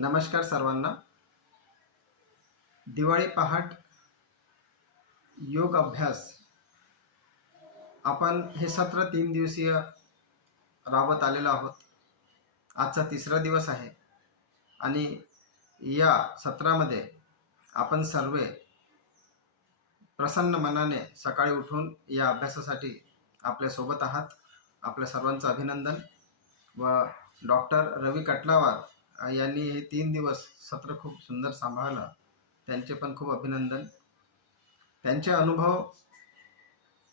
नमस्कार सर्वांना. दिवाळी पहाट योग अभ्यास आपण हे सत्र 3 दिवसीय राबवत आलेलो आहोत. आजचा 3रा दिवस आहे आणि या सत्रामध्ये आपण सर्व प्रसन्न मनाने सकाळी उठून या अभ्यासासाठी आपल्यासोबत आहात. आपल्या सर्वांचं अभिनंदन. व डॉक्टर रवी कटलावार यांनी हे 3 दिवस सत्र खूप सुंदर सांभाळलं, त्यांचे पण खूप अभिनंदन. त्यांचे अनुभव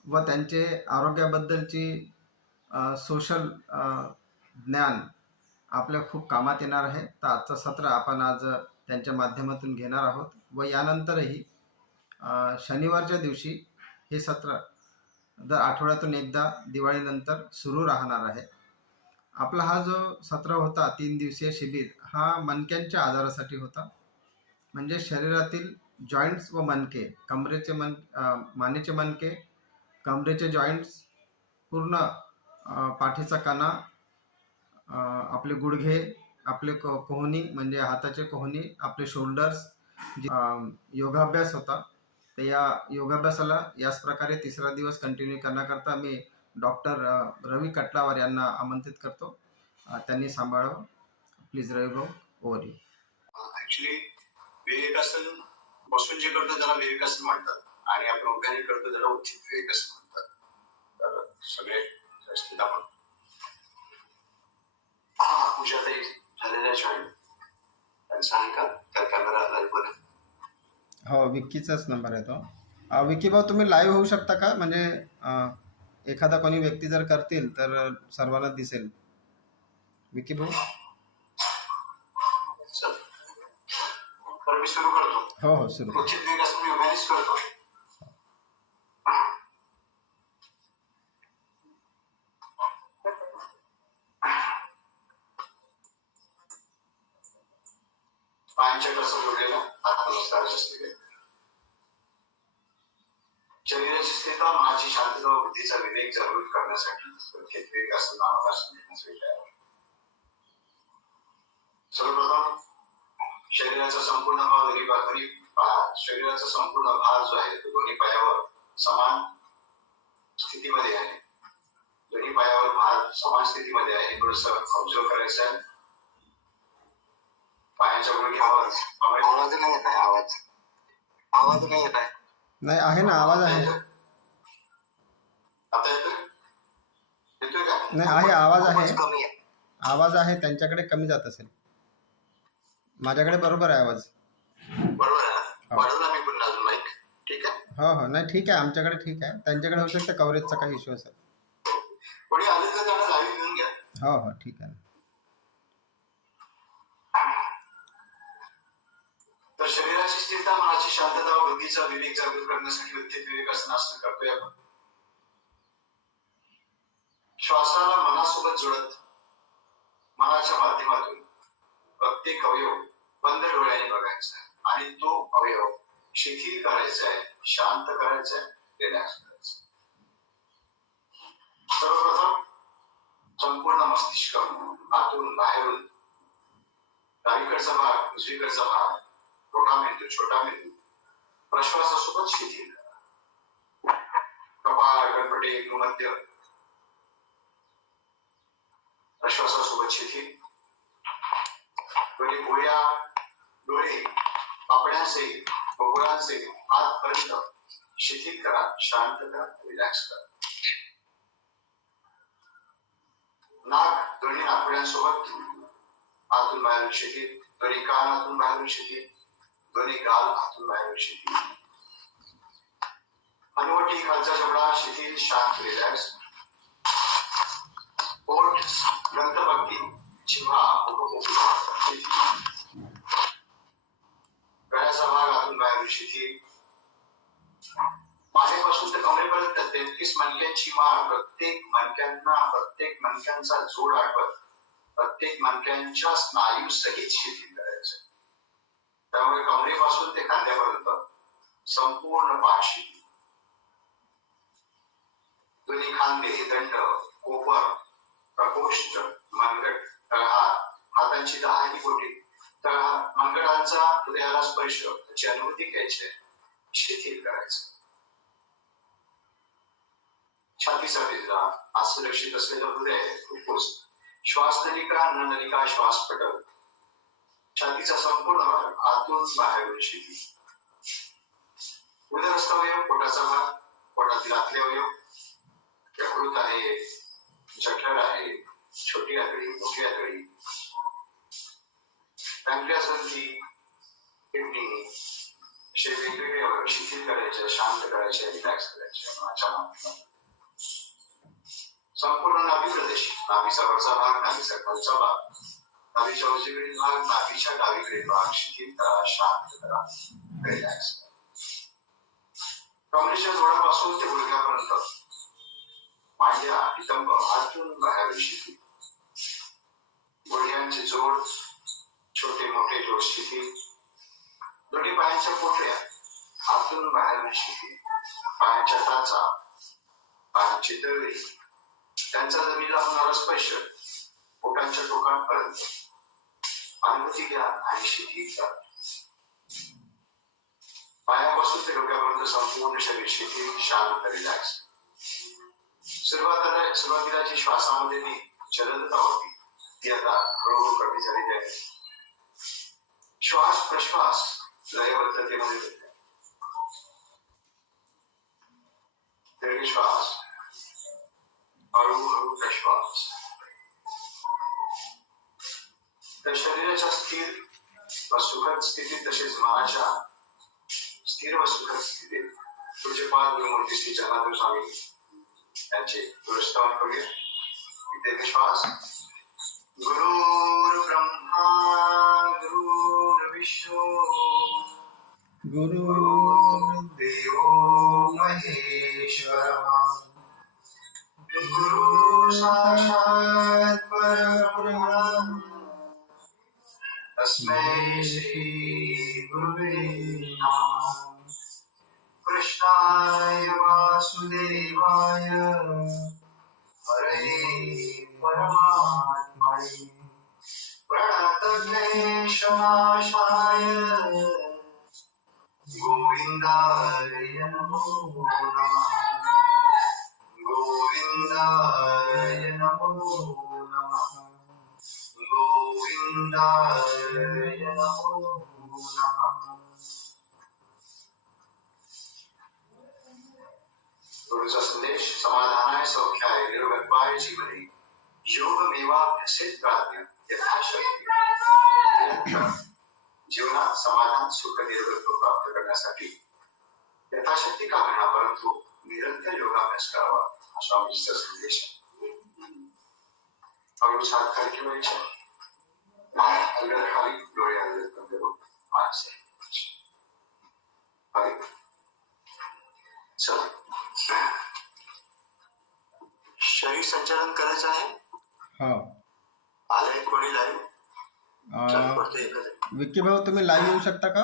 व त्यांचे आरोग्याबद्दलची सोशल ज्ञान आपल्या खूप कामात येणार आहे. तर आजचं सत्र आपण आज त्यांच्या माध्यमातून घेणार आहोत व यानंतरही शनिवारच्या दिवशी हे सत्र दर आठवड्यातून एकदा दिवाळीनंतर सुरू राहणार आहे. आपला हा जो सत्र होता 3 दिवसीय शिबिर हा मणक्यांच्या आजारासाठी होता. म्हणजे शरीरातील जॉईंट्स व मणके, मानेचे मणके, कमरेचे जॉईंट्स, पूर्ण पाठीचा कणा, आपले गुडघे, आपले कोहनी म्हणजे हाताचे कोहनी, आपले शोल्डर्स, योगाभ्यास होता. तर या योगाभ्यासाला याच प्रकारे 3रा दिवस कंटिन्यू करण्याकरता मी डॉक्टर रवी कटलावार यांना आमंत्रित करतो. त्यांनी सांभाळावं. प्लीज रवी भाऊ, ओव्हर यू. ऍक्च्युली विवेकासन बसून जे करतो त्याला विवेकासन म्हणतात आणि आपण उभ्याने करतो त्याला उचित विवेकासन म्हणतात. तर सगळे व्यवस्थित आपण पूजाताई झालेल्या जॉईन त्यांचा आहे का त्या कॅमेरा लाईव्ह वर. हो, विक्कीचाच नंबर आहे तो. विक्की भाऊ, तुम्ही लाईव्ह होऊ शकता का? म्हणजे एखादा कोणी व्यक्ती जर करतील तर सर्वांना दिसेल. विक्की भाऊ. तर मी सुरू करतो. हो सुरू. उचित विवेकासन मी उभ्यानेच करतो. पायांच्या कसं जोडलेला आत्मनमस्काराच्या स्थितीत शरीराची स्थिरता, मनाची शांतता व बुद्धीचा विवेक जागृत करण्यासाठी उचित विवेकासन नावापासून घेण्याचा विचार आहे. सर्वप्रथम शरीराचा संपूर्ण भार जो आहे तो दोन्ही पायावर समान स्थितीमध्ये आहे. दोन्ही पायावर भार समान स्थितीमध्ये आहे. थोडंसं ऑब्झर्व करायचं आहे. पायाच्या गुडघे आवाज नाही येत आहे. आवाज नाही येत आहे. नाही आहे ना, आवाज आहे. आता येतोय का? नाही आहे, आवाज आहे. कमी आहे. आवाज आहे, त्यांच्याकडे कमी जात असेल. माझ्याकडे बरोबर आहे आवाज. बरोबर आहे ना? वाढवला मी पुन्हा अजून माईक. ठीक आहे. हो नाही ठीक आहे, आमच्याकडे ठीक आहे. त्यांच्याकडे होऊ शकतं कव्हरेजचा काही इश्यू असेल. कोणी आले तर त्यांना लाईव्ह घेऊन घ्या. हो ठीक आहे. तर शरीराची स्थिरता, मनाची शांतता व बुद्धीचा विवेक जागृत करण्यासाठी उचित विवेकासन आसन करतोय आपण. श्वासाला मनासोबत जोडत मनाच्या माध्यमातून प्रत्येक अवयव बंद डोळ्याने बघायचा आहे आणि तो अवयव शिथिल करायचा आहे, शांत करायचा आहे, रिलॅक्स करायचा. सर्वप्रथम संपूर्ण मस्तिष्क आतून बाहेरून डावीकडचा भाग, उजवीकडचा भाग, मोठा मेंदू, छोटा मेंदू प्रश्वासासोबत शिथिल करा. कपाळ, कणपटे, भूमध्य प्रश्वासासोबत शिथिल. दोन्ही भुवया, डोळे, पापण्यांचे, बगुळांचे आतपर्यंत शिथिल करा, शांत करा, रिलॅक्स करा. नाक दोन्ही नाकपुड्यांसोबत आतून बाहेरून शिथिल. दोन्ही कान आतून बाहेरून शिथिल. दोन्ही गाल आतून बाहेरून शिथिल. हनुवटी, खालचा जबडा शिथिल, शांत, रिलॅक्स. पोट, दंतपंक्ती, जिव्हा, गळ्याचा भाग आतून बाहेरून शिथिल. मानेपासून ते कमरेपर्यंत 33 मणक्यांची माळ, प्रत्येक मणक्यांचा जोड आठवत प्रत्येक मणक्यांच्या स्नायू सहित शिथिल करायचं. त्यामुळे कमरेपासून ते खांद्यापर्यंत संपूर्ण पाठ शिथिल. दोन्ही खांदे, दंड, कोपर, प्रकोष्ठ, मनगट, तळहात, हातांची 10 बोटे तर मनगटांचा हृदयाला स्पर्श, त्याची अनुभूती घ्यायची, शिथिल करायचं. छातीचा पिंजरा, असुरक्षित असलेलं हृदय, फुफ्फुस, श्वासनलिका, अन्ननलिका, श्वासपटल, छातीचा संपूर्ण भाग आतून बाहेरून शिथिल. उदरस्थ अवयव, पोटाचा भाग, पोटातील आतले अवयव, यकृत आहे, जठर आहे, छोटी आतडी, मोठी आतडी, पॅन्क्रियास ग्रंथी, किडनी, असे वेगवेगळे अवयव शिथिल करायचे, शांत करायचे, रिलॅक्स करायचे मनाच्या माध्यमातून. संपूर्ण नाभी प्रदेश, नाभीचा वरचा भाग, नाभीचा खालचा भाग, नाभीच्या उजवीकडील भाग, नाभीच्या डावीकडील भाग शिथिल करा, शांत करा, रिलॅक्स करा. कमरेच्या जोडापासून ते गुडघ्यापर्यंत मांड्या, नितंब, आतून बाहेर शिथिल. गुडघ्यांचे जोड, छोटे मोठे जोड शिथिल. दोन्ही पायांच्या पोटऱ्या आतून बाहेर शिथिल. पायांच्या टाचा, पायांची तळवे, त्यांचा जमिनीला होणारा स्पर्श, पोटांच्या टोकांपर्यंत अनुभूती घ्या आणि शिथिल करा. पायापासून ते डोक्यापर्यंत संपूर्ण शरीर शिथिल, शांत, रिलॅक्स. सुरुवातीला जी श्वासामध्ये जलदता होती ती आता हळूहळू कमी झालेली आहे. श्वास प्रश्वास लयबद्धतेमध्ये होते. दीर्घ श्वास, हळूहळू प्रश्वास. तर शरीराच्या स्थिर व सुखद स्थितीत तसेच मनाच्या स्थिर व सुखद स्थितीत तुझे पाद मूर्ती श्री जगन्नाथ स्वामी यांचे दुरुस्तवन करूया. इथे श्वास. गुरुर् ब्रह्मा गुरुर्विष्णू गुरुर्देवो महेश्वरः गुरु साक्षात् परब्रह्म तस्मै श्री गुरुवे नमः. कृष्णाय वासुदेवाय हरे परमात्मने प्रणतक्लेशनाशाय गोविन्दाय नमो नमः. गोविन्दाय नमो नमः. गोविन्दाय नमो नमः. गुरुचा संदेश समाधान आहे, सौख्य आहे, निरोगत्वाय जीवने योगमेवाभ्यसेत प्राज्ञ यथाशक्ती. जीवनात समाधान, सुख, निरोगत्व प्राप्त करण्यासाठी यथाशक्ती का होईना परंतु निरंतर योगाभ्यास करावा हा स्वामीजीचा संदेश आहे. हळू सात खाली ठेवायचे, अंगात खाली, डोळे अंगात करून माणसे शरीर संचालन करायचं आहे. आलंय कोणी लाईव्ह? विक्की भाऊ तुम्ही लाईव्ह येऊ शकता का?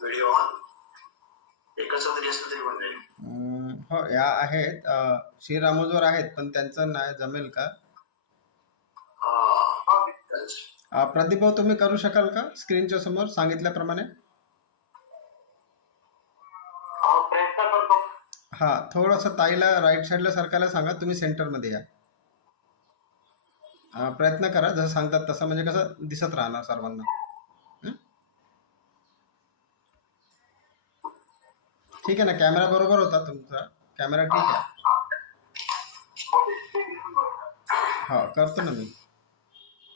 व्हिडिओ ऑन एकच तरी असलं तरी पण हो, या आहेत श्रीरामोजवर आहेत पण त्यांचं नाही जमेल का? प्रदीप भाऊ तुम्ही करू शकाल का स्क्रीनच्या समोर सांगितल्याप्रमाणे? प्रयत्न करतो. हा, थोडंसं ताईला राईट साईडला सरकायला सांगा, तुम्ही सेंटरमध्ये या. प्रयत्न करा जसं सांगतात तसं, म्हणजे कसं दिसत राहणार सर्वांना. ठीक आहे ना? कॅमेरा बरोबर होता तुमचा? कॅमेरा ठीक आहे? हा, करतो ना मी.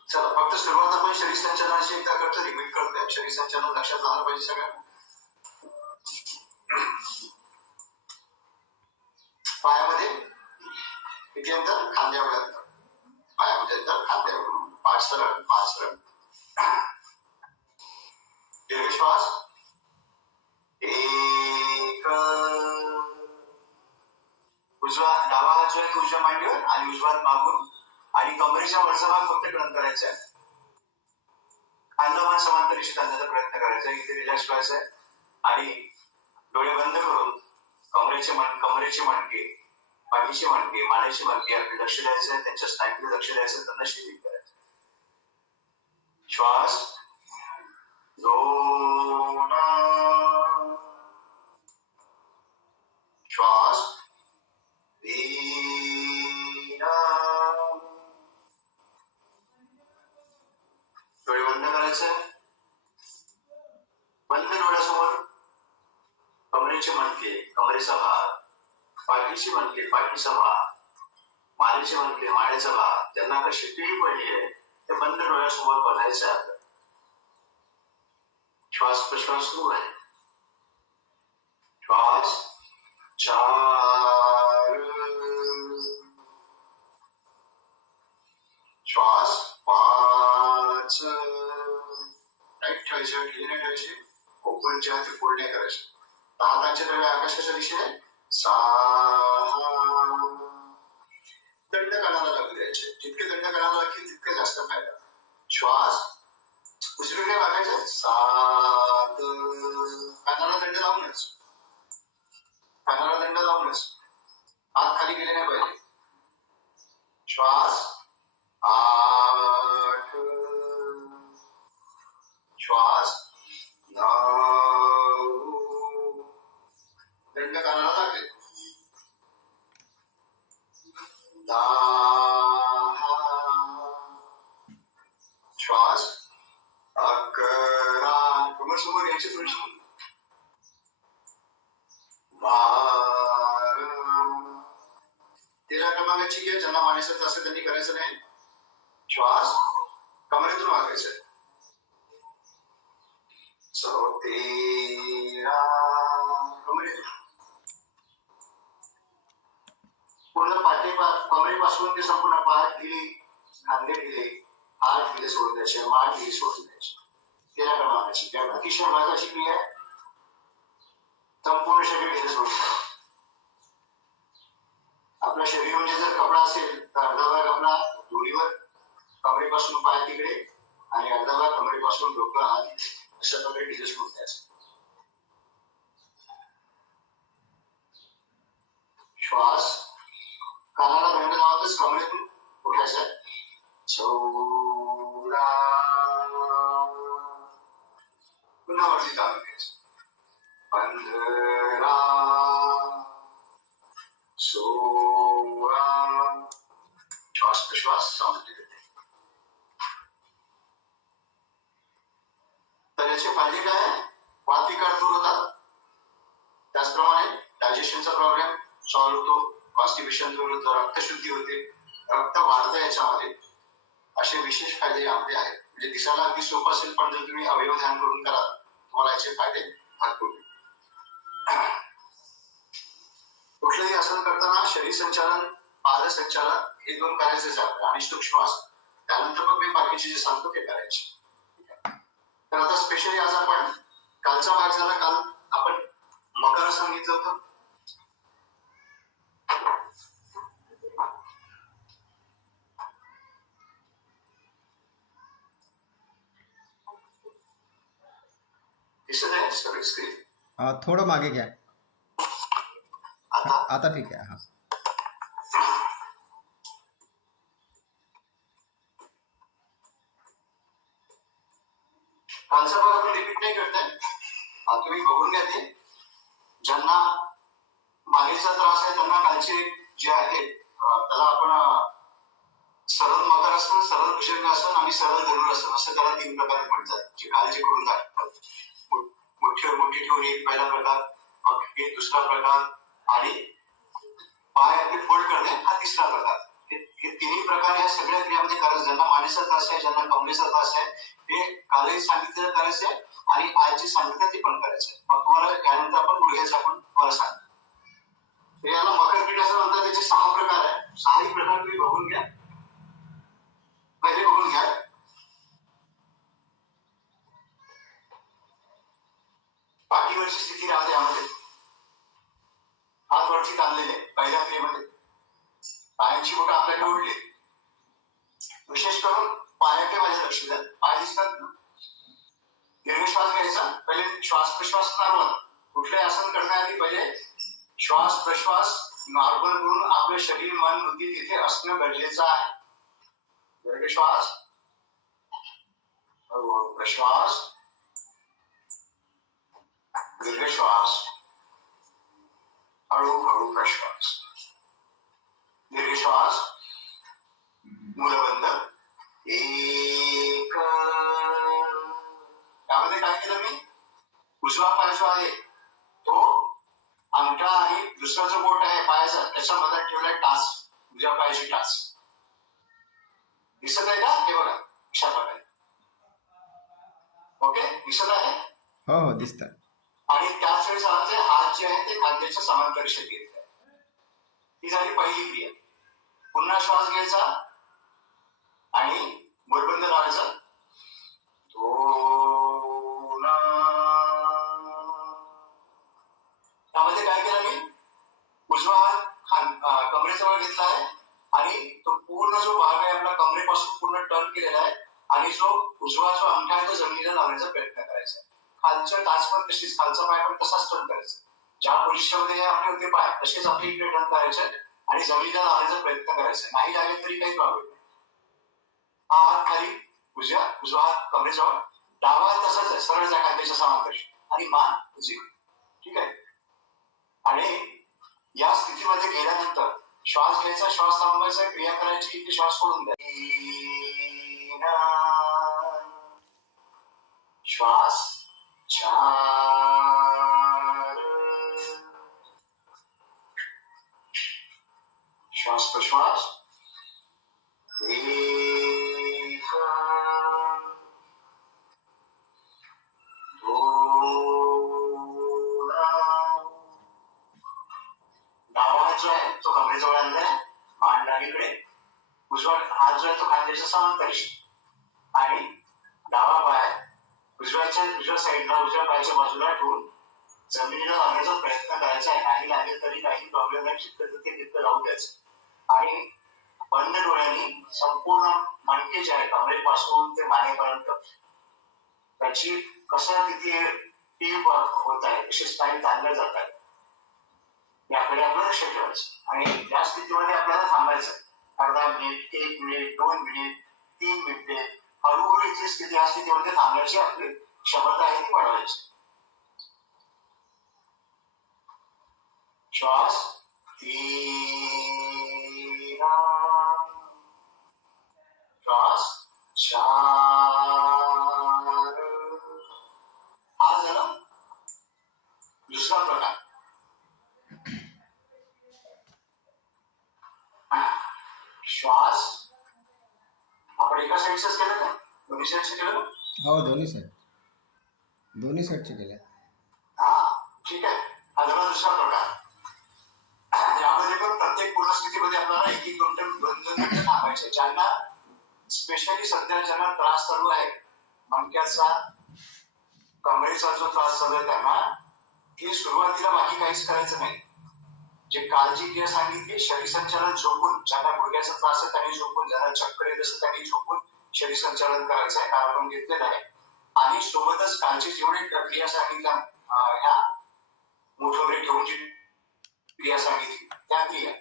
चला, फक्त सुरुवात आपण शरीर संचालनाची एकदा करतो, रिपीट करतोय. शरीर संचालन लक्षात राहिलं पाहिजे सगळ्यांना. पायामध्ये किती अंतर? खांद्यावर अंतर. पायामध्ये अंतर खांद्यावर. पाठ सरळ, पाच सरळ. दीर्घ श्वास. एक. डावा हात जो आहे उजव्या मांडीवर आणि उजवा हात मागून आणि कमरेच्या वरचा भाग फक्त ग्रहण करायचा आहे. खांदामान समांतर दिशेत आणण्याचा प्रयत्न करायचा आहे. इथे रिलॅक्स व्हायचं आहे आणि डोळे बंद करून कमरेचे मणके, पाठीचे मणके, मानेचे मणके याकडे लक्ष द्यायचं आहे. त्यांच्या स्नायूकडे लक्ष द्यायचं, त्यांना शिथिल करायचं. श्वास 2 श्वास 3 डोळे बंद करायचे बंद डोळ्यासमोर कमरेचे मणके कमरेचा भाग पाठीचे मणके पाठीचा भाग मानेचे मणके मानेचा भाग त्यांना कशी पिळी पडली आहे ते बंद डोळ्यासमोर बघायचं आहे. श्वास प्रश्वास सुरू आहे. श्वास 4 श्वास 5 राईट ठेवायचे ढिले नाही ठेवायचे कोकणच्या हाती फोल्ड नाही करायचे. हातांचे तळवे आकाशाच्या दिशेने 6 दंड कानाला लागू द्यायचे. जितके दंड कानाला लागतील तितके जास्त फायदा. श्वास उजवीकडे वागायचे 7 कानाला दंड लावूनच हात खाली गेले नाही पाहिजे. श्वास 8 श्वास 9 दंड कानाला लागले. 10 श्वास 11 कमर समोर यायची थोडीशी. 12 13 क्रमांकाची घ्या. ज्यांना मानेसाचं असेल त्यांनी करायचं नाही. श्वास कमरेतून वागायचं. 14 कमरेतून पूर्ण कमरेपासून ते संपूर्ण पाठ ढिले खांदे ढिले हात ढिले सोडून द्यायचे मान ढिली सोडून द्यायची. 13 क्रमांकाची घ्या. अतिशय महत्वाची क्रिया आहे. संपूर्ण शरीर ढिले सोडून द्या. आपलं शरीर म्हणजे जर कपडा असेल तर अर्धा भाग आपला दोरीवर कमरेपासून पाय तिकडे आणि अर्धा भाग कमरेपासून डोकं हात अशा प्रकारे ढिले सोडून द्यायचं. श्वास कानाला दंड लावतच कमरेतून उठायचा. 14 पुन्हा वरती चालू द्यायचं. 15 16 श्वास प्रश्वास समजले जाते. तर याचे फायदे काय? वातविकार दूर होतात. त्याचप्रमाणे डायजेशनचा प्रॉब्लेम सॉल्व्ह होतो. कॉन्स्टिपेशन दूर होतं. रक्तशुद्धी होते. रक्त वाढतं याच्यामध्ये. असे विशेष फायदे यामध्ये आहेत. म्हणजे दिसायला अगदी सोपं असेल पण जर तुम्ही अवयव ध्यान करून कराल तुम्हाला याचे फायदे भरपूर. कुठलंही आसन करताना शरीर संचालन पाद संचालन हे 2 करायचेच आहे आणि सूक्ष्म त्यानंतर मग मी बाकीचे जे सांगतो ते करायचे. तर आता स्पेशली आज आपण कालचा भाग झाला. काल आपण मकर सांगितलं होतं. दिसत आहे सगळी स्क्रीन. थोडं मागे घ्या. आता आता ठीक आहे. हा कालचा भाग आपण रिपीट नाही करताय. तुम्ही बघून घ्या ते. ज्यांना मागेचा त्रास आहे त्यांना कालचे जे आहेत त्याला आपण सरळ मकरासन सरळ भुजंगासन आणि सरळ धनुरासन असं त्याला 3 प्रकारे म्हणतात. जे कालचे करून टाकतात. मुठीवर मुठी ठेवून एक पहिला प्रकार मग एक दुसरा प्रकार आणि पाय आपले फोल्ड करणे हा तिसरा प्रकार. हे तिन्ही प्रकार या सगळ्या क्रियामध्ये करायचं. ज्यांना मानेचा त्रास आहे ज्यांना कमरेचा त्रास आहे हे कालही सांगितलं करायचं आहे आणि आज जे सांगितलं ते पण करायचं. मग तुम्हाला त्यानंतर आपण गुडघ्याचं आपण मला सांग. याला मकरपीठाचं म्हणतात. त्याचे 6 प्रकार आहे. 6ही प्रकार तुम्ही बघून घ्या. पहिले बघून घ्या. पाठीवरची स्थिती राहते यामध्ये. हात वरती ताणलेले पहिल्या क्रियेमध्ये. पायांची बोटं आपल्याकडे ओढली. विशेष करून पायाकडे माझे लक्ष द्या. पाय दिसतात ना. दीर्घ श्वास घ्यायचा. पहिले श्वास प्रश्वास नॉर्मल. कुठलंही आसन करण्याआधी पहिले श्वास प्रश्वास नॉर्मल करून आपलं शरीर मन बुद्धी तिथे असणं गरजेचं आहे. दीर्घ श्वास हळूहळू प्रश्वास, दीर्घ श्वास, हळूहळू प्रश्वास, दीर्घ श्वास, मूलबंध. एक. त्यामध्ये काय केलं मी? उजवा पाय जो आहे तो अंगठा आणि दुसरा जो बोट आहे पायाचा त्याच्या मध्ये ठेवलाय टाच, उजव्या पायाची टाच. दिसत आहे का? हे बघा अशा प्रकारे. ओके, दिसत आहे? हो हो दिसतं. आणि त्याच वेळेस आमचे हात जे आहे ते खांद्याच्या समांतर दिशेत घेतले. ही झाली पहिली क्रिया. पुन्हा श्वास घ्यायचा आणि मूलबंध लावायचा. त्यामध्ये काय केलं मी? उजवा हात कमरेजवळ घेतला आहे आणि तो पूर्ण जो भाग आहे आपला कमरेपासून पूर्ण टर्न केलेला आहे आणि जो उजवा जो अंगठा आहे तो जमिनीला लावण्याचा प्रयत्न करायचा. खालच्या टाच पण तशीच, खालचा पाय पण तसाच टर्न करायचा. ज्या पोझिशनमध्ये आपले होते पाय तसेच आपले इकडे टर्न करायचे आणि जमिनीला लावण्याचा प्रयत्न करायचा. नाही लागेल तरी काही प्रॉब्लेम नाही. हा हात खाली, उजवा हात कमरेजवळ, डावा हात तसाच आहे सरळ त्या खांद्याच्या समांतर आणि मान उजवीकडे. ठीक आहे. आणि या स्थितीमध्ये गेल्यानंतर श्वास घ्यायचा, श्वास थांबवायचा, क्रिया करायची, इथे श्वास सोडून द्या. श्वास 4. श्वास प्रश्वास 1, 2. डावा हात जो आहे तो कमरेजवळ आणलाय, मान डावीकडे, उजवा हात जो आहे तो खांद्याच्या समांतर आणि डावा पाय उजव्या साईडला उजव्या पायाच्या बाजूला ठेवून जमिनीला लावण्याचा प्रयत्न करायचा आहे. नाही लागेल तरी काही प्रॉब्लेम नाही, जितकं तितकं लावून द्यायचं आणि बंद डोळ्यांनी संपूर्ण मणके जे आहे कमरेपासून ते मानेपर्यंत त्याची कसं तिथे टीप होत आहे, कशी स्टाईल ताणल्या जात आहे याकडे आपलं लक्ष ठेवायचं आणि त्या स्थितीमध्ये आपल्याला थांबायचं. अर्धा मिनिट, 1 मिनिट, 2 मिनिट, 3 मिनिटे हळूहळू इथली स्थिती या स्थितीमध्ये थांबण्याची आपली क्षमता आहे ती वाढवायची. श्वास 3, श्वास 4. हा झाला दुसरा प्रकार. श्वास आपण एका साईडच केलं का? दोन्ही साईडचे केलं? हो दोन्ही साईडचे केले. हा ठीक आहे. हा झाला दुसरा प्रकार. यामध्ये पण प्रत्येक पूर्ण स्थितीमध्ये आपल्याला 1-1, 2 मिनिटं थांबायचे. ज्यांना स्पेशली सध्या ज्यांना त्रास चालू आहे मणक्याचा, कमरेचा जो त्रास चालू आहे त्यांना हे सुरुवातीला बाकी काहीच करायचं नाही. जे काळजी क्रिया सांगितली, शरीर संचालन झोपून, ज्यांना गुडघ्याचा त्रास आहे त्यांनी झोपून, ज्यांना चक्कर येत असं त्यांनी झोपून शरीर संचालन करायचं आहे, कारण घेतलेलं आहे. आणि सोबतच कालची जेवढी क्रिया सांगितल्या ह्या मुठवरे ठेवून जी क्रिया सांगितली त्या क्रिया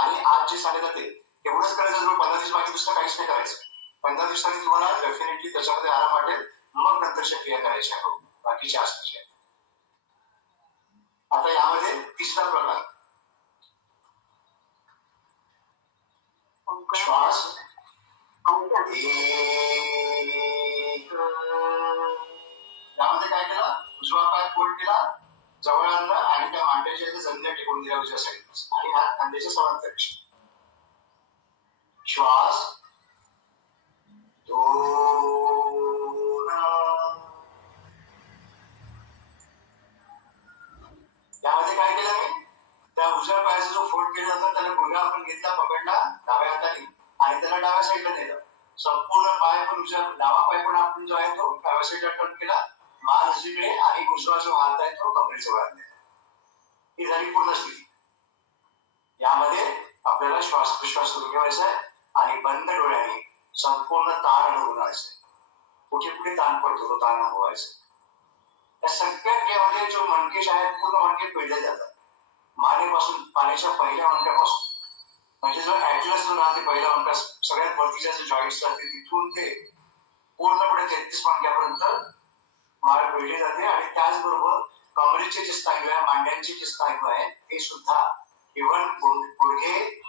आणि आज जे सांगितलं ते एवढंच करायचं. जवळ 15 दिवस बाकी दुसरं काहीच नाही करायचं. 15 दिवसांनी तुम्हाला डेफिनेटली त्याच्यामध्ये आराम वाटेल. मग नंतरच्या क्रिया करायच्या बाकीच्या असण्याच्या. आता यामध्ये तिसरा प्रकार श्वास 1. यामध्ये काय केलं? उजवा पाय फोल्ड केला, जवळ आणला आणि त्या मांड्याच्या इथे जंध्या टेकून दिल्या उजव्या साईडला आणि हात खांद्याच्या समांतर. श्वास 2. यामध्ये काय केलं मी? त्या उजव्या पायाचा जो फोल्ड केला होता त्याला गुडघा आपण घेतला, पकडला डाव्या हाताने आणि त्याला डाव्या साईडला नेलं. संपूर्ण पाय पण डावा पाय पण आपण जो आहे तो डाव्या साईडला टर्न केला, मान उजवीकडे आणि उजवा जो हात आहे तो कमरेजवळ आणला. ही झाली पूर्ण स्थिती. यामध्ये आपल्याला श्वास प्रश्वास सुरू ठेवायचा आहे आणि बंद डोळ्याने संपूर्ण ताण अनुभवायचं. कुठे कुठे ताण पडतो तो ताण अनुभवायचा. या सगळ्या क्रियामध्ये जो मणके आहेत पूर्ण मणके पिळले जातात. मानेपासून, पाण्याच्या पहिल्या मणक्यापासून, म्हणजे जो ऍटलस जो राहते पहिला मणका, सगळ्यात वरतीच्या जे जॉईंट्स राहते तिथून ते पूर्णपणे 33 मणक्यापर्यंत माळ पिळली जाते आणि त्याचबरोबर कमरेचे जे स्नायू आहे, मांड्यांचे जे स्नायू आहे ते सुद्धा, इव्हन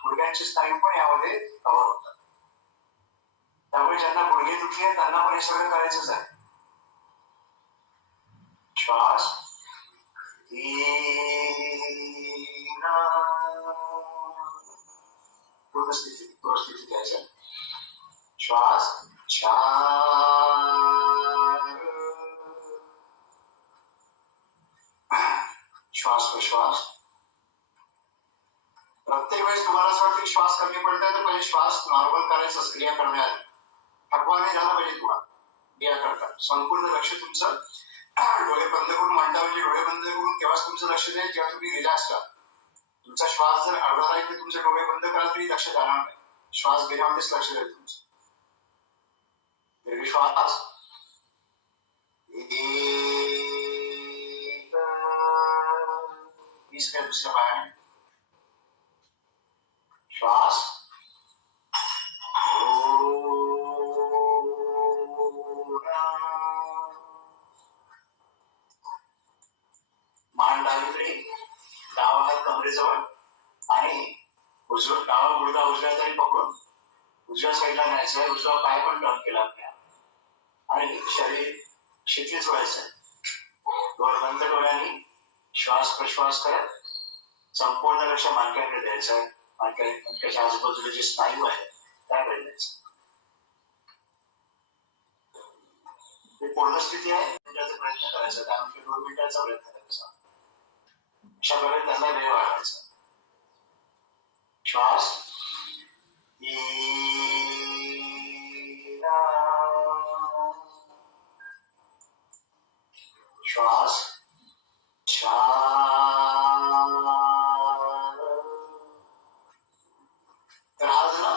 गुडघ्यांचे स्नायू पण यामध्ये कव्हर होतात. त्यामुळे ज्यांना गुडघे दुखी आहे त्यांना पण हे सगळं करायचंच आहे. श्वास पूर्ण स्थिती घ्यायचा. श्वास 4, श्वास प्रश्वास. प्रत्येक वेळेस तुम्हाला असं वाटतं की श्वास कमी पडतोय तर पहिले श्वास नॉर्मल करायचा. क्रिया करण्यात थकवा नाही झाला पाहिजे तुम्हाला क्रिया करता. संपूर्ण लक्ष तुमचं डोळे बंद करून म्हणता, म्हणजे डोळे बंद करून तेव्हाच तुमचं लक्ष द्या जेव्हा तुम्ही रिलॅक्स राहा. तुमचा श्वास जर अर्धा राहील तर तुमचे डोळे बंद करा तरी लक्ष जाणार नाही. श्वास घेण्यामध्येच लक्ष द्या तुमचं. दीर्घ श्वास. तिसऱ्या दुसऱ्या पायाने श्वास. मान डावीकडे, डावा हात कमरेजवळ आणि डावा गुडघा उजव्या तरी पकडून उजव्या साईडला न्यायचा आहे. उजवा पाय पण टर्न केला आणि शरीर शिथिल सोडायचं. डोळे बंद डोळ्यांनी श्वास प्रश्वास करत संपूर्ण लक्ष मानक्याकडे द्यायचं आहे. मानक्याच्या आजूबाजूला जे स्नायू आहे त्याकडे द्यायचं. पूर्ण स्थिती आहे. मिनिटाचा प्रयत्न करायचा, त्यानंतर 2 मिनिटाचा प्रयत्न करायचा. अशा प्रकारे त्यांना वेळ वाढवायचा. श्वास. श्वास 4. तर हा झाला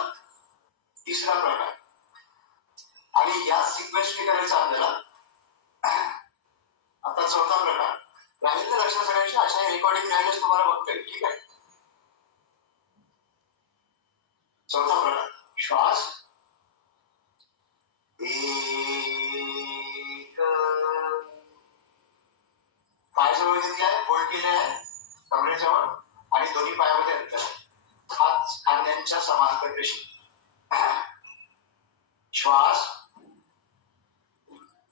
तिसरा प्रकार. आणि या सिक्वेन्सने करायचा आपल्याला. आता चौथा प्रकार. राहिलेलं लक्षात ठेवायचं, अशा रेकॉर्डिंग राहिलेच तुम्हाला बघता येईल. ठीक आहे. चौथा प्रकार. श्वास 1. पाय जवळ घेतलाय, फोल्ड केले आहे कमरेजवळ आणि दोन्ही पायामध्ये अंतर आहे. हात खांद्यांच्या समांतर रेषेत. श्वास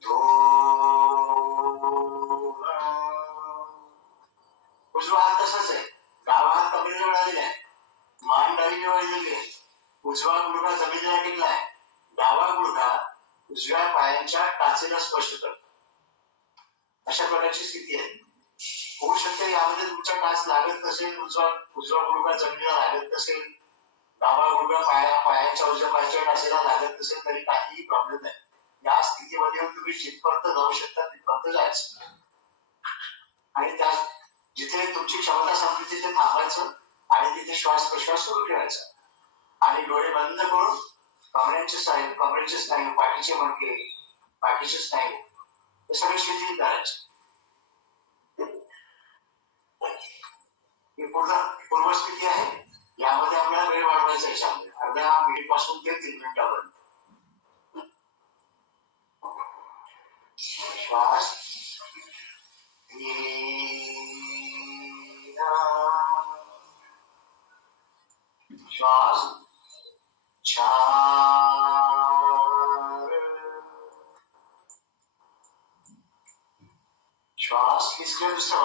2. उजवा हात तसाच आहे. डावा हात कमरेजवळ आलेला आहे. मान डावीजवळ आलेली आहे. उजवा गुडघा जमिनीला टेकला आहे. डावा गुडघा उजव्या पायांच्या टाचेला स्पर्श करतो. अशा प्रकारची स्थिती आहे. होऊ शकते यामध्ये तुमचा टाच लागत नसेल, उजवा गुडघा जमिनीला लागत नसेल, डावा गुडघा पायांच्या उजव्या पायाच्या टाचेला लागत नसेल तरी काहीही प्रॉब्लेम नाही. या स्थितीमध्ये तुम्ही जिथपर्यंत जाऊ शकता तिथपर्यंत जायचं आणि त्या जिथे तुमची क्षमता संपली तिथे थांबायचं आणि तिथे श्वास प्रश्वास सुरू ठेवायचा आणि डोळे बंद करून कमरेचे स्नायू, पाठीचे मणके, पाठीचे स्नायू हे सगळे शिथिल करायचे. ही पूर्वस्थिती आहे. यामध्ये आपल्याला वेळ वाढवायचा याच्यामध्ये अर्ध्या मिनिट पासून ते 3 मिनिटापर्यंत. श्वास 3. श्वास 4. श्वास तिसऱ्या दुसऱ्या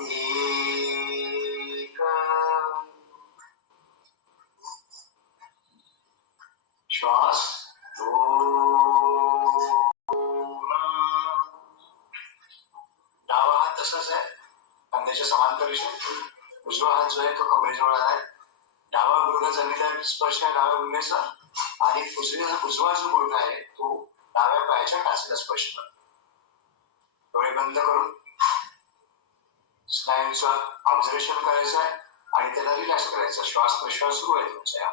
1. श्वास 2. डावा हात तसाच आहे, खांद्याच्या समांतर रेषेत. उजवा हात जो आहे तो कमरेजवळ आहे. डावा गुडघा जमिनीला स्पर्श आहे डाव्या गुडघ्याचा आणि उजवा जो गुडघा आहे तो डाव्या पायाच्या टाचेला स्पर्श करतो. डोळे बंद करून स्नायूंचं ऑब्झर्वेशन करायचं आहे आणि त्याला रिलॅक्स करायचं. श्वास प्रश्वास सुरू आहे तुमच्या.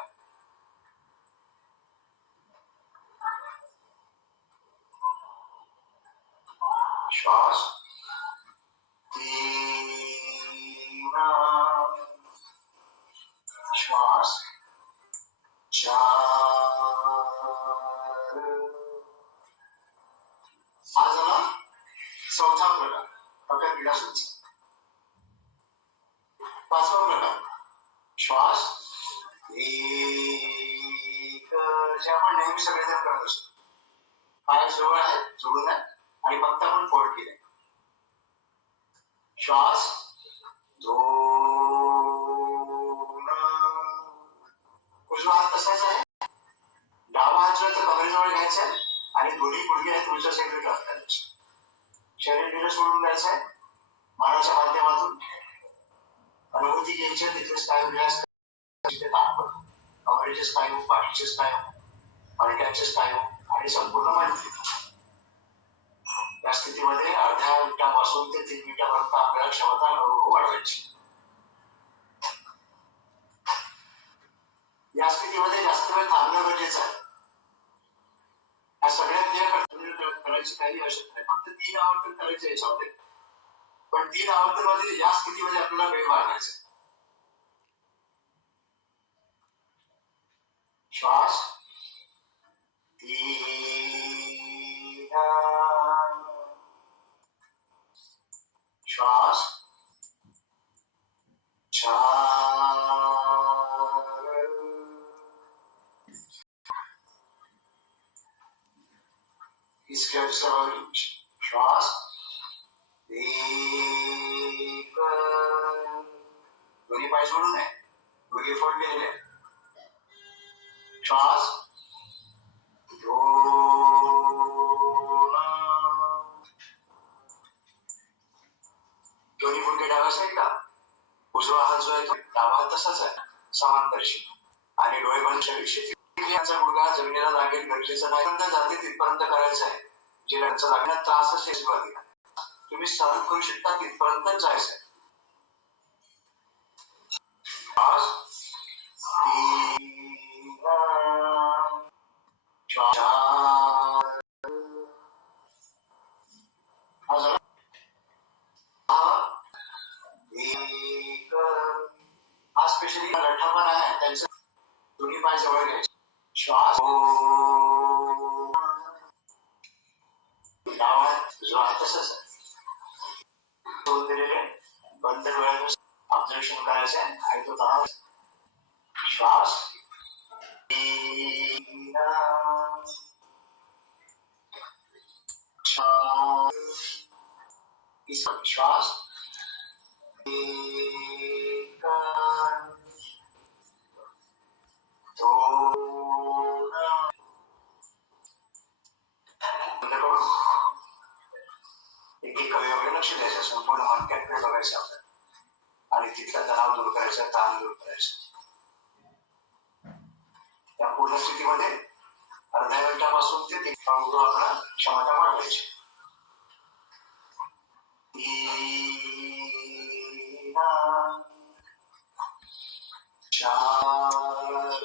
श्वास 3. श्वास 4. चौथा प्रकार मकर क्रीडा संच. पाचवा प्रकार श्वास एक, जे आपण नेहमी सगळेजण करत असतो. पाय जवळ आहे, जोडून आहे आणि फक्त आपण फोल्ड केले. श्वास 2. उजवा हात तसाच आहे. डावा हात जो आहे तो कमरेजवळ घ्यायचा आहे आणि दोन्ही गुडघे आहेत उजव्या साईडला टाकायचे. शरीर ढिलं सोडून द्यायचं आहे. मानेच्या माध्यमातून अनुभूती घ्यायची आहे. तिथे स्नायू रिलॅक्स तिथे दाखवत कमरेचे स्नायू, पाठीचे स्नायू, मणक्याचे स्नायू आणि संपूर्ण मानवी. या स्थितीमध्ये अर्ध्या मिनिटापासून ते 3 मिनिटापर्यंत आपल्याला क्षमता हळूहळू वाढवायची. या स्थितीमध्ये जास्त वेळ थांबणं गरजेचं आहे. या सगळ्या क्रिया करायची काही आवश्यकता नाही. फक्त 3 आवर्तन करायचे याच्यामध्ये. पण 3 आवर्तनामध्ये या स्थितीमध्ये आपल्याला वेळ वाढवायचा. श्वास 3, श्वास 4, इसके श्वास 1, दोन्ही पाय सोडून आहे, दोन्ही फोल्ड केलेले. श्वास 2, दोन्ही गुडघे डाव्या साईडला. उजवा हात जो आहे तो डावा हात तसाच आहे, समांतरशी. आणि डोळे बंद शरीर. गुडघा जमिनीला लागेल गरजेचं नाही. जाते तिथपर्यंत करायचं आहे. जे लागण्यात त्रास असेल सुरुवातीला तुम्ही सहन करू शकता तिथपर्यंत जायचं आहे. श्वास 3, 4, हा स्पेशली लठ्ठपणा आहे त्यांचं. दोन्ही पाय जवळ घ्यायचे. श्वास डावा जो आहे तसंच दिलेले बंद डोळ्यातून ऑब्झर्वेशन करायचं आहे आणि तो तणाव. श्वास 3, 4, श्वास 1, 2, एक अवयवाकडे लक्ष द्यायचं. संपूर्ण मणक्याकडे बघायचं आपल्याला आणि तिथला तणाव दूर करायचा, ताण दूर करायचा. त्या पूर्ण स्थितीमध्ये अर्ध्या मिनिटापासून ते 3 आपण क्षमता वाढवायची. 3, 4.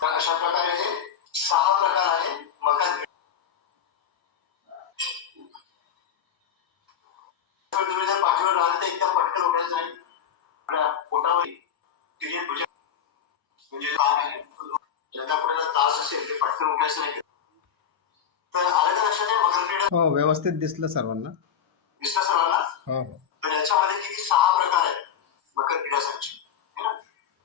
तर अशा प्रकारे हे 6 प्रकार आहे मकर. तुम्ही जर पाठीवर राहिलं तर एकदम पटकन उठायचं नाही. पोटावर म्हणजे काम आहे. ज्यांना कुणाला त्रास असेल ते पटकन उठायचं नाही. तर आलं का लक्षात आहे मकर क्रीडा? हो, व्यवस्थित दिसलं सर्वांना. दिसलं सर्वांना? हो. तर याच्यामध्ये किती 6 प्रकार आहेत मकर क्रीडा संच.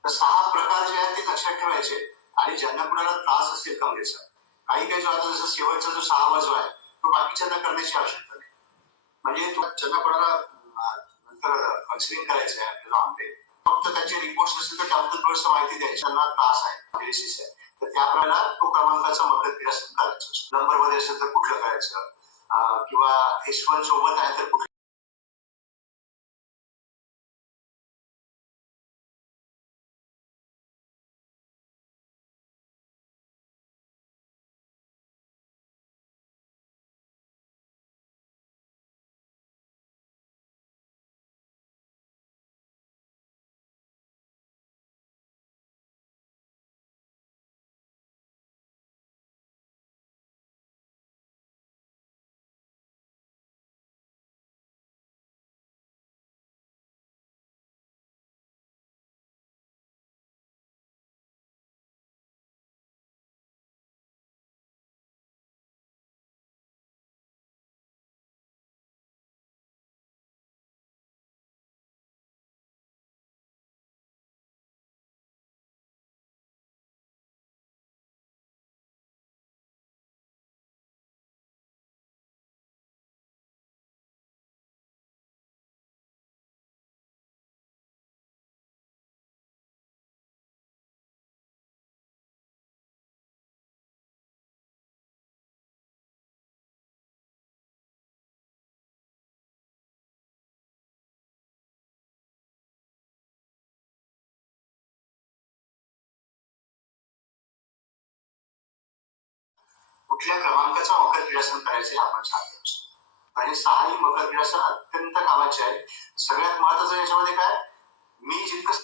तर 6 प्रकार जे आहेत ते लक्षात ठेवायचे. आणि ज्यांना कुणाला त्रास असेल कमरेचा, काही जो आता जसं शेवटचा जो 6वा जो आहे तो बाकीच्यांना करण्याची आवश्यकता नाही. म्हणजे ज्यांना कुणाला नंतर काउन्सिलिंग करायचं आहे आपल्याला आंबे, फक्त त्याचे रिपोर्ट्स असेल तर त्याबद्दल थोडंसं माहिती द्यायची. त्यांना त्रास आहे, पॅरालिसिस आहे, तर त्याप्रमाणे तो क्रमांकाचा मकर क्रीडा संच करायचा. नंबर मध्ये असेल तर कुठलं करायचं, किंवा H1 सोबत आहे तर कुठलं कुठल्या क्रमांकाचा मकर क्रीडासन करायचे आपण सांगतो असतो. आणि 6 ही मकर क्रीडासन अत्यंत कामाचे आहे. सगळ्यात महत्वाचं याच्यामध्ये काय, मी जितकं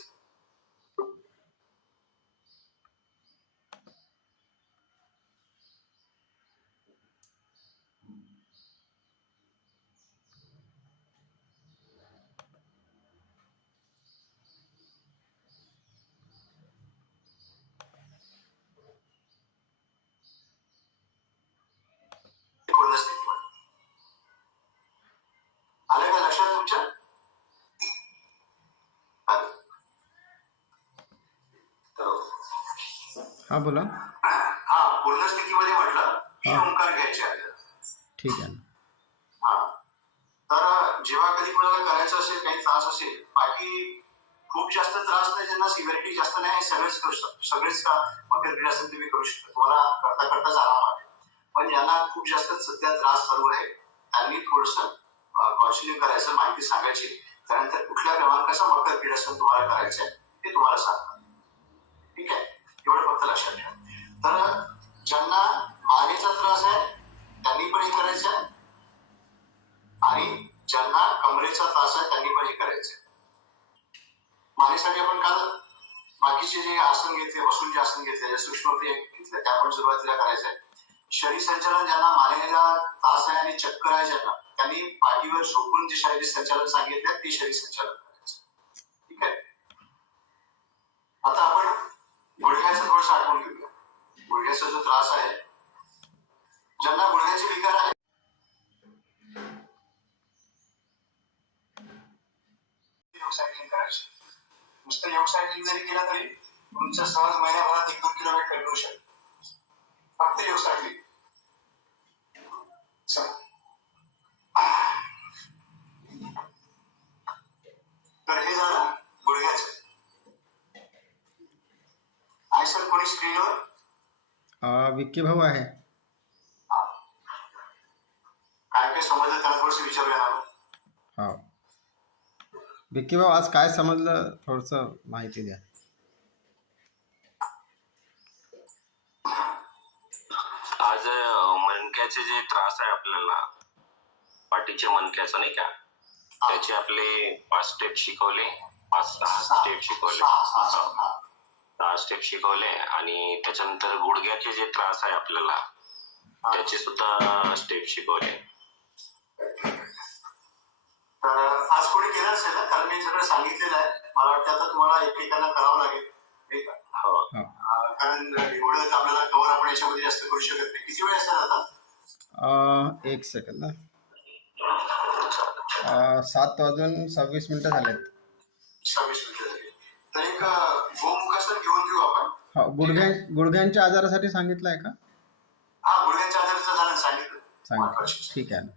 पूर्ण स्थितीवर आलं का लक्षात तुमच्या? हा बोला. हा पूर्ण स्थितीमध्ये म्हटलं की ओंकार घ्यायचे आपल्याला. ठीक आहे. हा तर जेव्हा कधी कोणाला करायचं असेल, काही त्रास असेल, बाकी खूप जास्त त्रास नाही, ज्यांना सिव्हिरिटी जास्त नाही, सगळेच करू शकतो. सगळेच का मकर क्रीडासन तुम्ही करू शकता, तुम्हाला करता करताच आराम आहे. पण ज्यांना खूप जास्त सध्या त्रास चालू आहे त्यांनी थोडस काउन्सिलिंग करायचं, माहिती सांगायची. त्यानंतर कुठल्या क्रमांकाचा मकर क्रीडासन तुम्हाला करायचं आहे ते तुम्हाला सांगतात. ठीक आहे, एवढं फक्त लक्षात ठेवा. तर ज्यांना मानेचा त्रास आहे त्यांनी पण हे करायचं आहे, आणि ज्यांना कमरेचा त्रास आहे त्यांनी पण हे करायचं आहे. मानेसाठी आपण काल बाकीचे जे आसन घेतले, बसून जे आसन घेतले, सूक्ष्म क्रिया घेतल्या, त्या आपण सुरुवातीला करायचं आहे. शरीर संचालन ज्यांना मानेला त्रास आहे आणि चक्कर आहे ज्यांना, त्यांनी पाठीवर झोपून जे शारीरिक संचालन सांगितलं ते शरीर संचालन करायचं. ठीक आहे, आता आपण गुडघ्याचं थोडंसं आठवून घेऊया. गुडघ्याचा जो त्रास आहे, ज्यांना गुडघ्याचे विकार आहे योग सायकलिंग करायची. नुसतं योग सायकलिंग जरी केलं तरी तुमचं सहज महिन्याभरात 1-2 किलोमीटर कमी होऊ शकतं. फक्त योग सायकलिंग. तर हे झालं गुडघ्याचं. आहे सर कोणी स्क्रीनवर? विक्की भाऊ आहे. काय काय समजलं त्याला थोडंसं विचारूया ना. हा विक्की भाऊ, आज काय समजलं थोडंसं माहिती द्या. आज मणक्याचे जे त्रास आहे आपल्याला, पाठीचे मणक्याचं नाही का, त्याचे आपले 5 स्टेप शिकवले, 5-6 स्टेप शिकवले, 6 स्टेप शिकवले. आणि त्याच्यानंतर गुडघ्याचे जे त्रास आहे आपल्याला त्याचे सुद्धा स्टेप शिकवले. तर आज कोणी केलं असेल ना, कारण मी सगळं सांगितलेलं आहे. मला वाटतं आता तुम्हाला एकमेकांना करावं लागेल, नाही का? हो, कारण एवढं आपल्याला कव्हर आपण याच्यामध्ये जास्त करू शकत नाही. किती वेळ असेल आता? 1 सेकंद. 7:26 झालेत. 26 मिनिटं झाली. तर एक गोमुखासन घेऊन घेऊ आपण. हा गुडघ्यांच्या आजारासाठी सांगितलं आहे का? हा गुडघ्यांच्या आजाराचं झालं सांगितलं. ठीक आहे ना.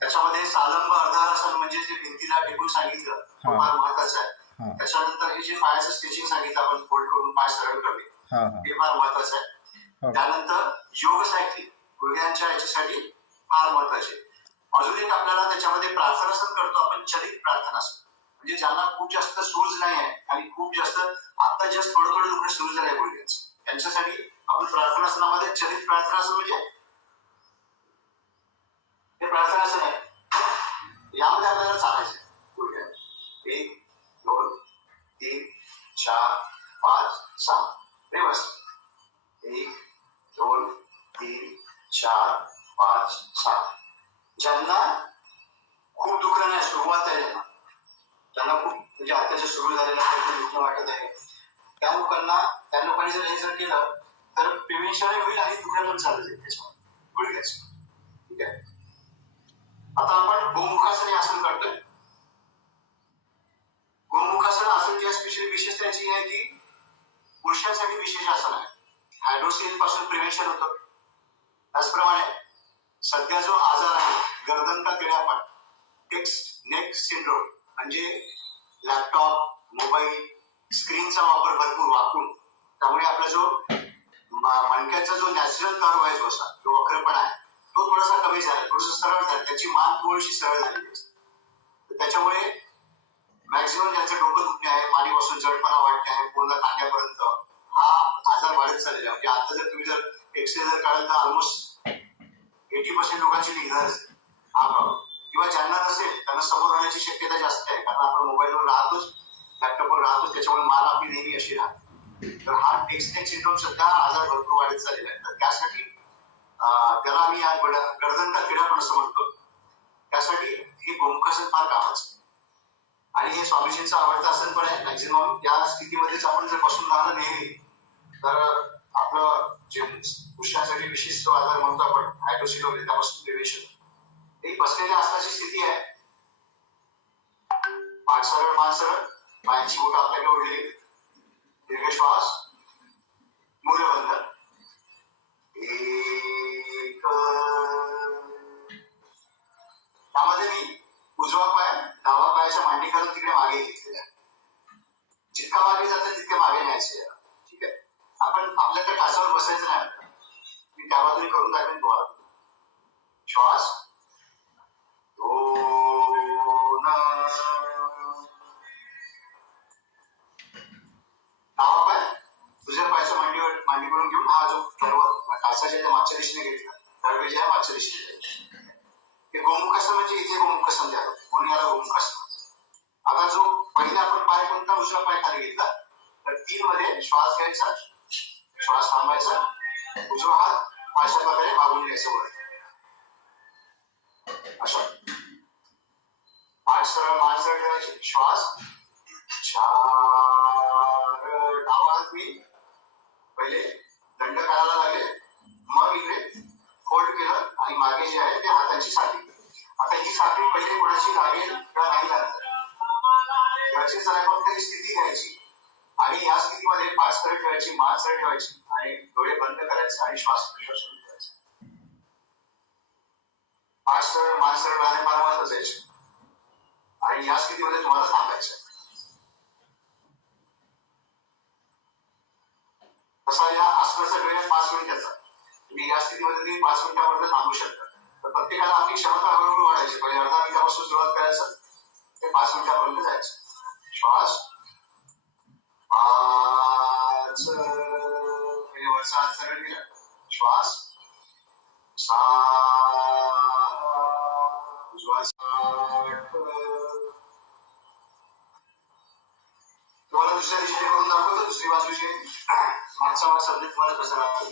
त्याच्यामध्ये सालंब अर्धारासन म्हणजे जे भिंतीला टेकून सांगितलं, तो फार महत्वाचं आहे. त्याच्यानंतर हे जे पायाचं स्ट्रेचिंग सांगितलं आपण, फोल्ड करून पाय सरळ करणे, हे फार महत्वाचं आहे. त्यानंतर योग सायकलिंग गुडघ्यांच्या याच्यासाठी फार महत्वाचे. अजून एक आपल्याला त्याच्यामध्ये प्रार्थनासन करतो आपण, चलित प्रार्थनासन. म्हणजे ज्यांना खूप जास्त सूज नाही आहे आणि खूप जास्त आता जस्ट थोडं थोडं दुखणं सुरू झालंय गुडघ्याचं, त्यांच्यासाठी आपण प्रार्थनासनामध्ये चलित प्रार्थनासन म्हणजे हे प्रार्थनासन आहे. यामध्ये आपल्याला चालायचं गुडघ्या. 1, 2, 3, 4, 5, 6 व्यवस्थित. 1, 2, 3, 4, 5, 6. ज्यांना खूप दुखणं नाही, सुरुवात आहे ज्यांना खूप म्हणजे आताच्या सुरू झालेल्या दुखणं वाटत आहे, त्या लोकांनी जर हे जर केलं तर प्रिव्हेन्शन होईल आणि दुखणं पण चालू जाईल त्याच्यामध्ये गुडघ्याचं. ठीक आहे, आता आपण गोमुखासन हे आसन करतोय. गोमुखासन आसन या स्पेशली विशेषता याची आहे की पुरुषांसाठी विशेष आसन आहे. हायड्रोसिल पासून प्रिव्हेन्शन होतं. त्याचप्रमाणे सध्या जो आजार आहे गर्दन का किडापाट, नेक सिंड्रोम, म्हणजे लॅपटॉप, मोबाईल, स्क्रीनचा वापर भरपूर वाकून, त्यामुळे आपला जो मणक्याचा जो नॅचरल कर्व आहे, जो असा जो वक्रपणा आहे, तो थोडासा कमी झाला, थोडंसं सरळ झालं, त्याची मान थोडीशी सरळ झालेली असते. त्याच्यामुळे मॅक्झिमम ज्यांचं डोकं दुखणे आहे, मानेपासून जडपणा वाटणे आहे, पूर्ण खांद्यापर्यंत, हा आजार वाढत चाललेला आहे. म्हणजे आता जर तुम्ही जर एक्सरे जर काढाल तर ऑलमोस्ट 80% लोकांची निघणार हा प्रॉब्लेम. किंवा ज्यांना नसेल त्यांना समोर राहण्याची शक्यता जास्त आहे, कारण आपण मोबाईलवर राहतोच, लॅपटॉपवर राहतोच, त्याच्यामुळे मान आपली नेहमी अशी राहते. तर हा टेक्स्ट नेक सिंड्रोम सध्या आजार भरपूर वाढत चाललेला आहे. तर त्यासाठी त्याला आम्ही आज गडदंता किडा पण असं म्हणतो. त्यासाठी हे गोमुखासन फार कामाचं आणि हे स्वामीजींचं आवडतं आसन पण आहे. मॅक्झिमम या स्थितीमध्येच आपण जर बसून राहिलं नेहमी तर आपलं जे पुरुषांसाठी विशिष्ट आजार म्हणतो आपण हायड्रोसिलोरी, त्यापासून प्रिव्हेन्शन. ही बसलेल्या असण्याची स्थिती आहे. पाठ सरळ, मान सरळ, पायांची बोटं आपल्याकडे ओढलेली, दीर्घ श्वास, मूलबंध. त्यामध्ये मी उजवा पाय डावा पायाच्या मांडी घालून तिकडे मागे घेतलेला आहे. जितका मागे जातं तितके मागे न्यायचे. ठीक आहे, आपण आपल्याकडे टाचावर बसायचं नाही. मी त्या बाजूने करून दाखवेन तुम्हाला. श्वास, दोन, डावा पाय दुसऱ्या पायाच्या मांडीवरून घेऊन हा जो टाचाच्या मागच्या दिशेने घेतला, दरवेळेच्या मागच्या दिशेने. हे गोमुखासन म्हणजे इथे गोमुखासन द्या, म्हणून याला गोमुखासन. आता जो पहिला आपण पाय कोणता उजवा पाय खाली घेतला तर 3 मध्ये श्वास घ्यायचा, श्वास थांबायचा, उजवा हात अशा प्रकारे मागून घ्यायचं वर. अशा पाठ सरळ, मान सरळ ठेवायची, श्वास 4. डावा हात मी पहिले दंड काढायला लागले, मग इकडे फोल्ड केलं आणि मागे जे आहे ते हाताची साखळी. आता ही साखळी पहिले कोणाची लागेल किंवा नाही लागेल याची जरा फक्त ही स्थिती घ्यायची आणि या स्थितीमध्ये पाठ सरळ ठेवायची, मान सरळ ठेवायची आणि डोळे बंद करायचे आणि श्वास प्रश्वास सुरू करायचा. पाठ सरळ, मान सरळ राहणे फार महत्वाचं आहे आणि या स्थितीमध्ये तुम्हाला थांबायचं. तसा या आसनाचा वेळ 5 मिनिटाचा. तुम्ही या स्थितीमध्ये तुम्ही 5 मिनिटापर्यंत थांबू शकता. तर प्रत्येकाला आपली क्षमता हळूहळू वाढायची. पहिले अर्धा मिनिटापासून सुरुवात करायचं ते 5 मिनिटापर्यंत जायचं. श्वास 5, पहिले वरचा हात सरळ केला, श्वास 6, उजवा 8. तुम्हाला दुसऱ्या दिशेने करून दाखवतो, दुसरी बाजूची मागचा माग समजेल तुम्हाला कसं राहतो.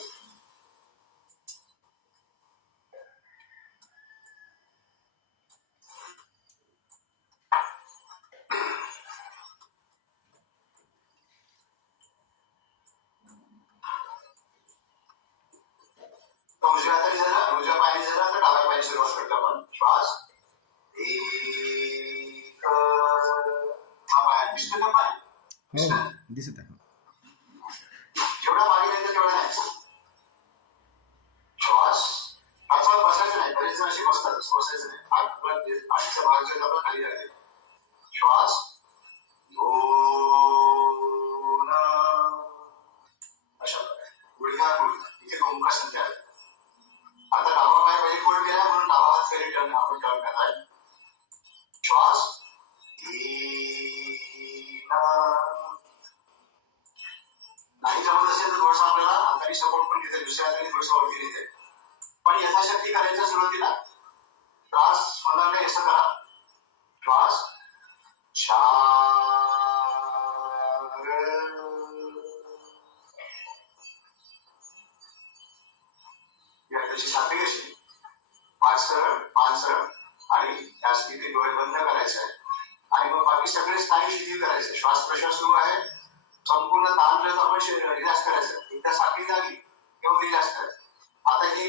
उजव्या हाताने झाला, उजव्या पायाने झाला तर डाव्या पायाने सुरुवात करतो आपण. श्वास 1. हा पाय दिसतो का? पाय दिसत आहे. जेवढा मागे जायचं तेवढा नाही. श्वास टाचावर बसायचं नाही, बरेच जण असे बसतात, बसायचं नाही. पाठीचा भाग जो आपला खाली लागेल. श्वास 2. अशा प्रकारे गुडघा इथे गोमुखासन द्या. आता डावा पाय पहिले फोल्ड केला म्हणून डावा हात खाली टर्न आपण टर्न करणार. श्वास 3. नाही जमत असेल तर थोडंसं आपल्याला हाताने सपोर्ट पण घेते, दुसऱ्या हाताने थोडंसं वरती घेते. पण यथाशक्ती करायच्या सुरुवातीला त्रास होणार नाही असं करा. श्वास 4. त्याची साखळी कशी पाठ सरळ, मान सरळ आणि त्या स्थितीत डोळे बंद करायचे आहे आणि मग बाकी सगळे स्नायू शिथिल करायचे. श्वास प्रश्वास सुरू आहे, संपूर्ण ताण जर आपण रिलॅक्स करायचं. एकदा साखळी झाली किंवा रिलॅक्स करायचं. आता हे